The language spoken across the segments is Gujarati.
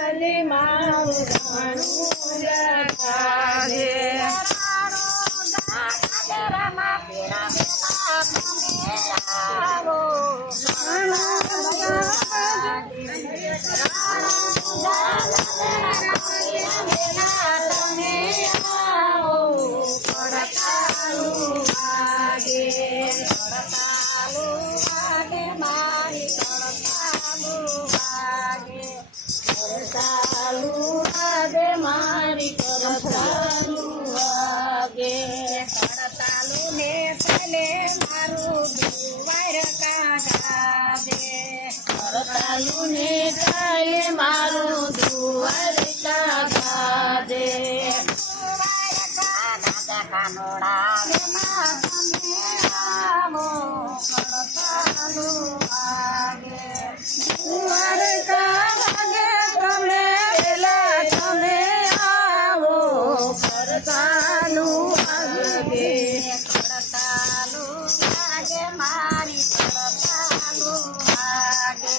કાલે મારું રમણું જગાડે. મારી કરતાલું વાગે કરતાલું ને પેલે મારું દુવાર કાઢે કરતાલું ને કાલે મારું દુવાર કાઢે કાનોડા કરતાલું વાગે દુવાર કાઢે તમે કરતાલું વાગે મારી કરતાલું વાગે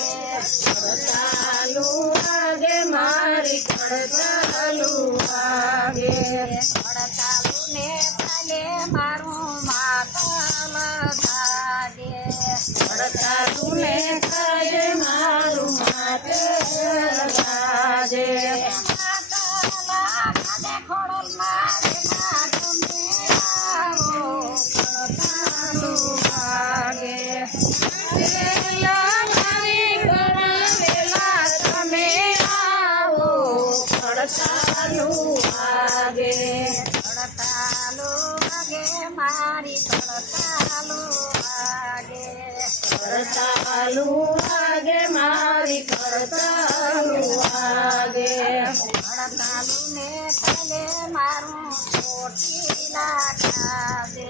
કરતાલું વાગે મારી કરતાલું વાગે કરતાલું ને કાલે મારું માતલ ગાડે કરતાલું ને કાલે મારું માતલ ગાડે મારી કરતાલું વાગે કરતાલું વાગે મારી કરતાલું વાગે કરતાલું ને કાલે મારું ચોટીલા ગાડે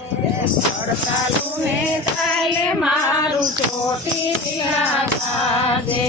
કરતાલું ને કાલે મારું ચોટીલા ગાડે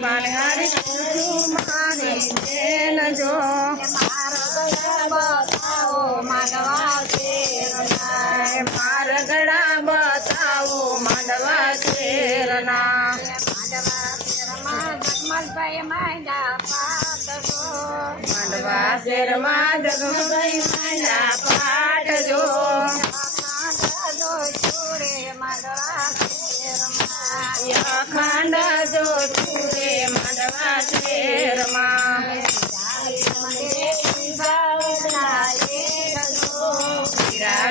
પાણી મારી બેન જો બતાવો માંડવા શેરના મારા ગળા બતાવો માંડવા શેરના માંડવા શેરમાં જગમલભાઈ માંડા પાટજો માંડવા શેરમાં જગમલભાઈ માંડા પાટજો અખંડ જો ચૂરે માંડવા શેરમાં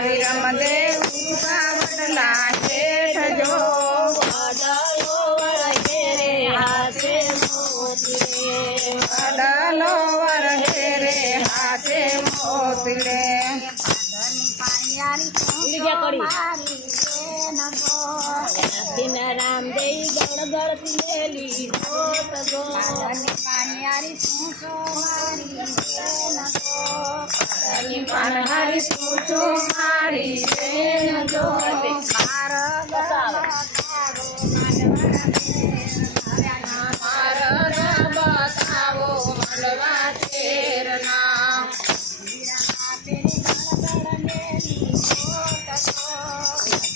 વીરમ દેવ વડલા શેઠ જો વડલો વરહેરે હાથે મોતલે રામદેવ ગળગળ પીલેલી પાણીયારી પૂછો મારી પૂછો મારી બેન જો બતાવો માંડવા શેરના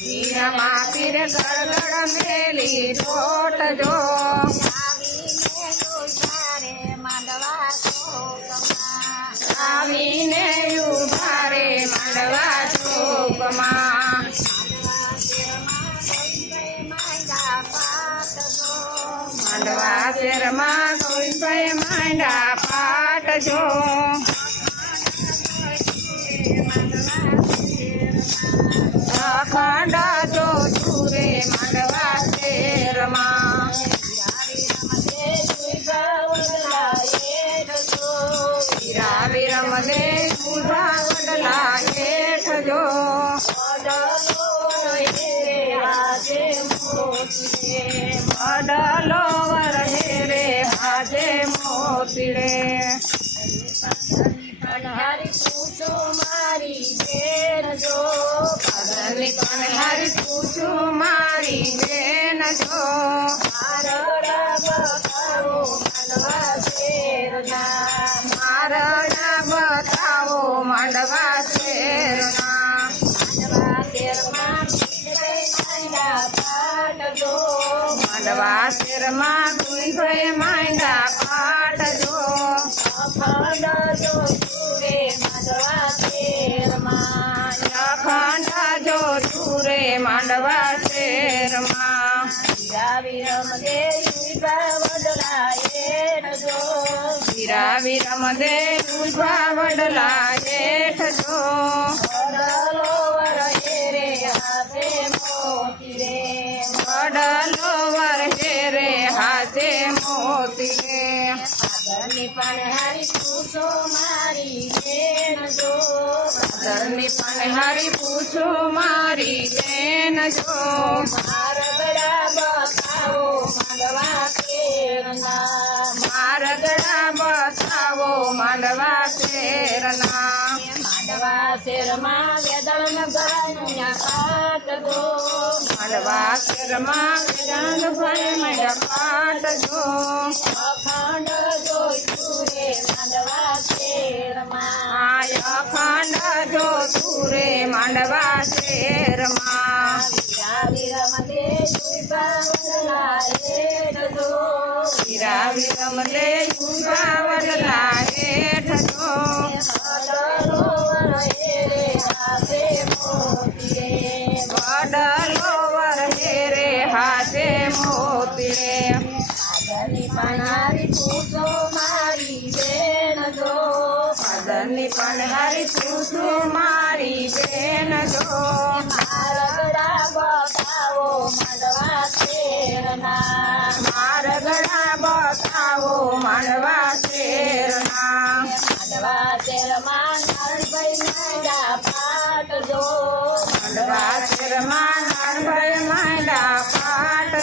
વીરમાં પીર ગળગળ મેલી રોટ જો આવીને ઉભારે માંડવા ચોકમાં માંડવા શેરમાં કોઈ માંડા પાટજો અખંડ જો ચૂરે માંડવા શેરમાં વીરમ દે ઊભા વડલા હેઠ જો વડલો વરહે આજે મોતીડે વડલો વરહે હાજે મોતીડે હારી પૂછો મારી બેન જો પદની પનહારી પૂછું મારી બેન જો મારડા બતાવો માંડવા શેરના મારડા બતાવો માંડવા શેરના માંડવા શેરમાં પીરે માંડા પાટજો માંડવા શેરમાં દુઈ માંડા પાટજો અખંડ જો સુરે માંડવા શેરમાં અખંડ જો ચૂરે માંડવા શેરમાં વિરાવી રમદે યુવા વડલા હેઠ જો વીરા વિરમ દે ઉભા વડલા હેઠ જો વડલો વરહે રે હાથે મોતી રે વડલો વરહે રે હાથે મોતી રે આગળની પનહારી પૂછો મારી બેન જો ધરની પનહારી પૂછું મારી બેન જો મારગડા બતાવો માંડવા શેરના મારગડા બતાવો માંડવા શેરના માંડવા શેરમાં વેદન ગાયના પાટજો માંડવા શેરમાં વેદાંત ભાઈ માંડા પાટજો અખંડ જો સુરે માંડવા શેરમાં આય અખંડ જો ચૂરે માંડવા શેરમાં વિરાવી રમદે યુવા વડલા હેઠ જો વીરા વિરમ દે ઉભા વડલા હેઠ જો વડલો વરહે રે હાથે મોતી રે વડલો વરહે રે હાથે મોતી રે આગળની પનહારી પૂછો મારી બેન જો પદની પનહારી પૂછું મારી બેન જો મારગડા બતાવો માંડવા શેરના મારગડા બતાવો માંડવા શેરના માંડવા શેરમાં નારભાઈ માંડા પાટજો માંડવા શેરમાં નારભાઈ માંડા પાટ